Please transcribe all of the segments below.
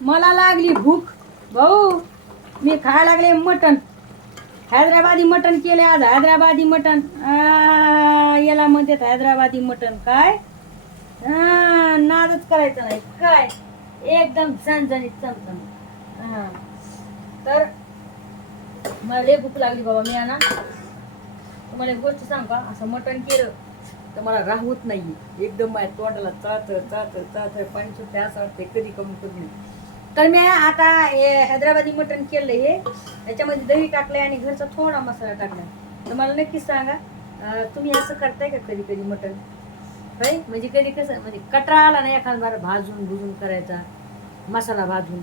मला लागली भूक भाऊ. मी खायला लागले मटण. हैदराबादी मटण केले आज. हैदराबादी मटण. याला म्हणतात हैदराबादी मटण. काय नादच करायचं नाही काय. एकदम झणझणीत चमचम. तर मला लय भूक लागली बाबा. मी ना तुम्हाला एक गोष्ट सांग का, असं मटण केलं तर मला राहवत नाही. एकदम माझ्या तोंडाला चाच पाणी सुटते. असं वाटते कधी कमी कमी. तर मी आता हे हैदराबादी मटण केलं. हे याच्यामध्ये दही टाकलंय आणि घरचा थोडा मसाला टाकलाय. तर मला नक्कीच सांगा तुम्ही असं करताय का कधी कधी मटण? होय, म्हणजे कधी कसं म्हणजे कटाळा आला ना एखादा बार भाजून भुजून करायचा, मसाला भाजून,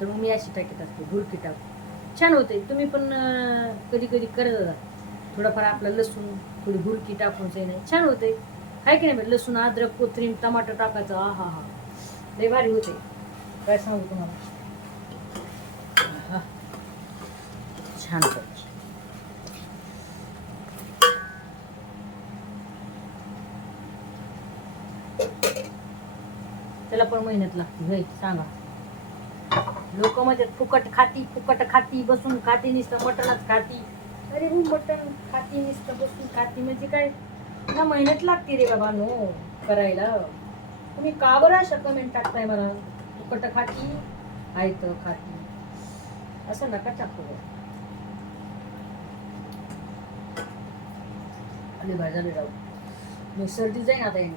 तर मग मी अशी टाकीत असते भुरकी टाकून. छान होते. तुम्ही पण कधी कधी करत जा. थोडंफार आपलं लसूण थोडी भुरकी टाकून नाही छान होते. आहे की नाही? लसूण अद्रक कोथिंबीर टमाटर टाकायचं. हा लय भारी होते. काय सांगू तुम्हाला. छान पाहिजे. त्याला पण मेहनत लागते. होय सांगा. लोक म्हणजे फुकट खाती बसून खाती नुसतं मटणच खाती. अरे हो मटण खाती नुसतं बसून खाती म्हणजे काय ना मेहनत लागते रे बाबा नो करायला. तुम्ही का बरं अशा कमेंट टाकताय मला? फुकट खाती आयत खाती असं नका टाकू. अरे भाजाले राहू मी सर्दी जाईन आता. येईल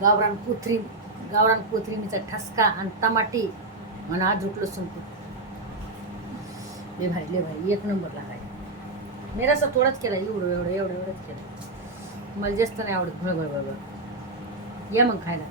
गावरान कोथरीचा ठसका आणि टमाटे आणि अद्रक लसूण लय भारी एक नंबरला आहे. मी रस्सा थोडाच केला. एवढंच केलं. मला जास्त नाही आवडत भळभळ. या मग खायला.